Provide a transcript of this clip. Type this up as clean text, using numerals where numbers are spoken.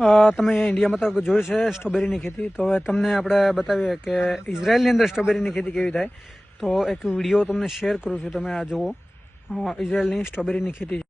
તમે ઇન્ડિયામાં તો જોયું છે સ્ટ્રોબેરીની ખેતી, તો હવે તમને આપણે બતાવીએ કે ઇઝરાયલની અંદર સ્ટ્રોબેરીની ખેતી કેવી થાય. તો એક વિડીયો તમને શેર કરું છું, તમે આ જુઓ. ઇઝરાયલની સ્ટ્રોબેરીની ખેતી.